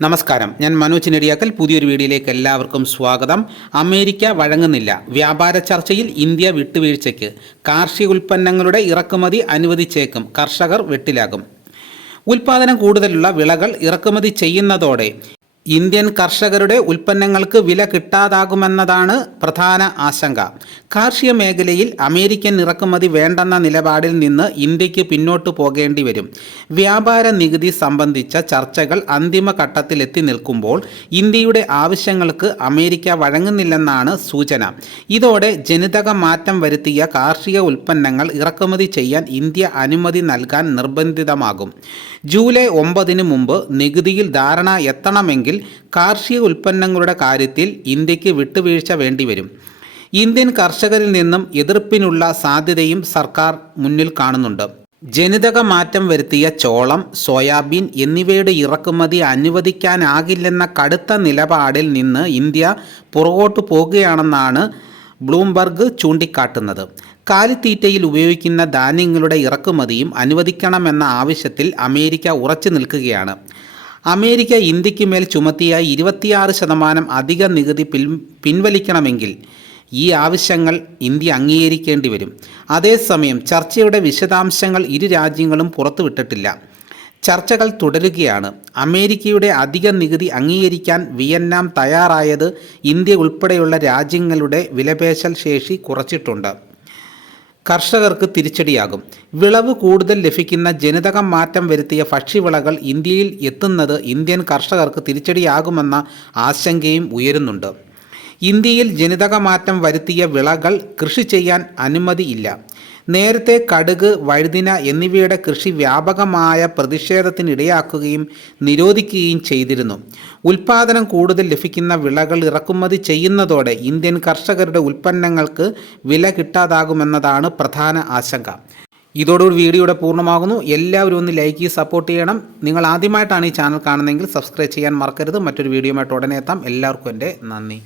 നമസ്കാരം. ഞാൻ മനോജ് നെടിയാക്കൽ പുതിയൊരു വീഡിയോയിലേക്ക് എല്ലാവർക്കും സ്വാഗതം. അമേരിക്ക വഴങ്ങുന്നില്ല. വ്യാപാര ചർച്ചയിൽ ഇന്ത്യ വിട്ടുവീഴ്ചയ്ക്ക്. കാർഷിക ഉൽപ്പന്നങ്ങളുടെ ഇറക്കുമതി അനുവദിച്ചേക്കും. കർഷകർ വെട്ടിലാകും. ഉൽപാദനം കൂടുതലുള്ള വിളകൾ ഇറക്കുമതി ചെയ്യുന്നതോടെ ഇന്ത്യൻ കർഷകരുടെ ഉൽപ്പന്നങ്ങൾക്ക് വില കിട്ടാതാകുമെന്നതാണ് പ്രധാന ആശങ്ക. കാർഷിക മേഖലയിൽ അമേരിക്കൻ ഇറക്കുമതി വേണ്ടെന്ന നിലപാടിൽ നിന്ന് ഇന്ത്യയ്ക്ക് പിന്നോട്ട് പോകേണ്ടി വരും. വ്യാപാര നികുതി സംബന്ധിച്ച ചർച്ചകൾ അന്തിമ ഘട്ടത്തിലെത്തി നിൽക്കുമ്പോൾ ഇന്ത്യയുടെ ആവശ്യങ്ങൾക്ക് അമേരിക്ക വഴങ്ങുന്നില്ലെന്നാണ് സൂചന. ഇതോടെ ജനിതക മാറ്റം വരുത്തിയ കാർഷിക ഉൽപ്പന്നങ്ങൾ ഇറക്കുമതി ചെയ്യാൻ ഇന്ത്യ അനുമതി നൽകാൻ നിർബന്ധിതമാകും. ജൂലൈ ഒമ്പതിന് മുമ്പ് നികുതിയിൽ ധാരണ എത്തണമെങ്കിൽ കാർഷിക ഉൽപ്പന്നങ്ങളുടെ കാര്യത്തിൽ ഇന്ത്യയ്ക്ക് വിട്ടുവീഴ്ച വേണ്ടിവരും. ഇന്ത്യൻ കർഷകരിൽ നിന്നും എതിർപ്പിനുള്ള സാധ്യതയും സർക്കാർ മുന്നിൽ കാണുന്നുണ്ട്. ജനിതക മാറ്റം വരുത്തിയ ചോളം സോയാബീൻ എന്നിവയുടെ ഇറക്കുമതി അനുവദിക്കാനാകില്ലെന്ന കടുത്ത നിലപാടിൽ നിന്ന് ഇന്ത്യ പുറകോട്ടു പോകുകയാണെന്നാണ് ബ്ലൂംബർഗ് ചൂണ്ടിക്കാട്ടുന്നത്. കാലിത്തീറ്റയിൽ ഉപയോഗിക്കുന്ന ധാന്യങ്ങളുടെ ഇറക്കുമതിയും അനുവദിക്കണമെന്ന ആവശ്യത്തിൽ അമേരിക്ക ഉറച്ചു നിൽക്കുകയാണ്. അമേരിക്ക ഇന്ത്യയ്ക്ക് മേൽ ചുമത്തിയ ഇരുപത്തിയാറ് ശതമാനം അധിക നികുതി പിൻ പിൻവലിക്കണമെങ്കിൽ ഈ ആവശ്യങ്ങൾ ഇന്ത്യ അംഗീകരിക്കേണ്ടി വരും. അതേസമയം ചർച്ചയുടെ വിശദാംശങ്ങൾ ഇരു രാജ്യങ്ങളും പുറത്തുവിട്ടിട്ടില്ല. ചർച്ചകൾ തുടരുകയാണ്. അമേരിക്കയുടെ അധിക നികുതി അംഗീകരിക്കാൻ വിയന്നാം തയ്യാറായത് ഇന്ത്യ ഉൾപ്പെടെയുള്ള രാജ്യങ്ങളുടെ വിലപേശൽ ശേഷി കുറച്ചിട്ടുണ്ട്. കർഷകർക്ക് തിരിച്ചടിയാകും. വിളവ് കൂടുതൽ ലഭിക്കുന്ന ജനിതക മാറ്റം വരുത്തിയ ഭക്ഷ്യവിളകൾ ഇന്ത്യയിൽ എത്തുന്നത് ഇന്ത്യൻ കർഷകർക്ക് തിരിച്ചടിയാകുമെന്ന ആശങ്കയും ഉയരുന്നുണ്ട്. ഇന്ത്യയിൽ ജനിതകമാറ്റം വരുത്തിയ വിളകൾ കൃഷി ചെയ്യാൻ അനുമതിയില്ല നേരത്തെ കടുക് വഴുതിന എന്നിവയുടെ കൃഷി വ്യാപകമായ പ്രതിഷേധത്തിനിടയാക്കുകയും നിരോധിക്കുകയും ചെയ്തിരുന്നു. ഉൽപാദനം കൂടുതൽ ലഭിക്കുന്ന വിളകൾ ഇറക്കുമതി ചെയ്യുന്നതോടെ ഇന്ത്യൻ കർഷകരുടെ ഉൽപ്പന്നങ്ങൾക്ക് വില കിട്ടാതാകുമെന്നതാണ് പ്രധാന ആശങ്ക. ഇതോടുകൂടി വീഡിയോയുടെ പൂർണമാകുന്നു. എല്ലാവരും ഒന്ന് ലൈക്ക് ചെയ്ത് സപ്പോർട്ട് ചെയ്യണം. നിങ്ങൾ ആദ്യമായിട്ടാണ് ഈ ചാനൽ കാണുന്നതെങ്കിൽ സബ്സ്ക്രൈബ് ചെയ്യാൻ മറക്കരുത്. മറ്റൊരു വീഡിയോയുമായിട്ട് ഉടനെ എത്താം. എല്ലാവർക്കും എന്റെ നന്ദി.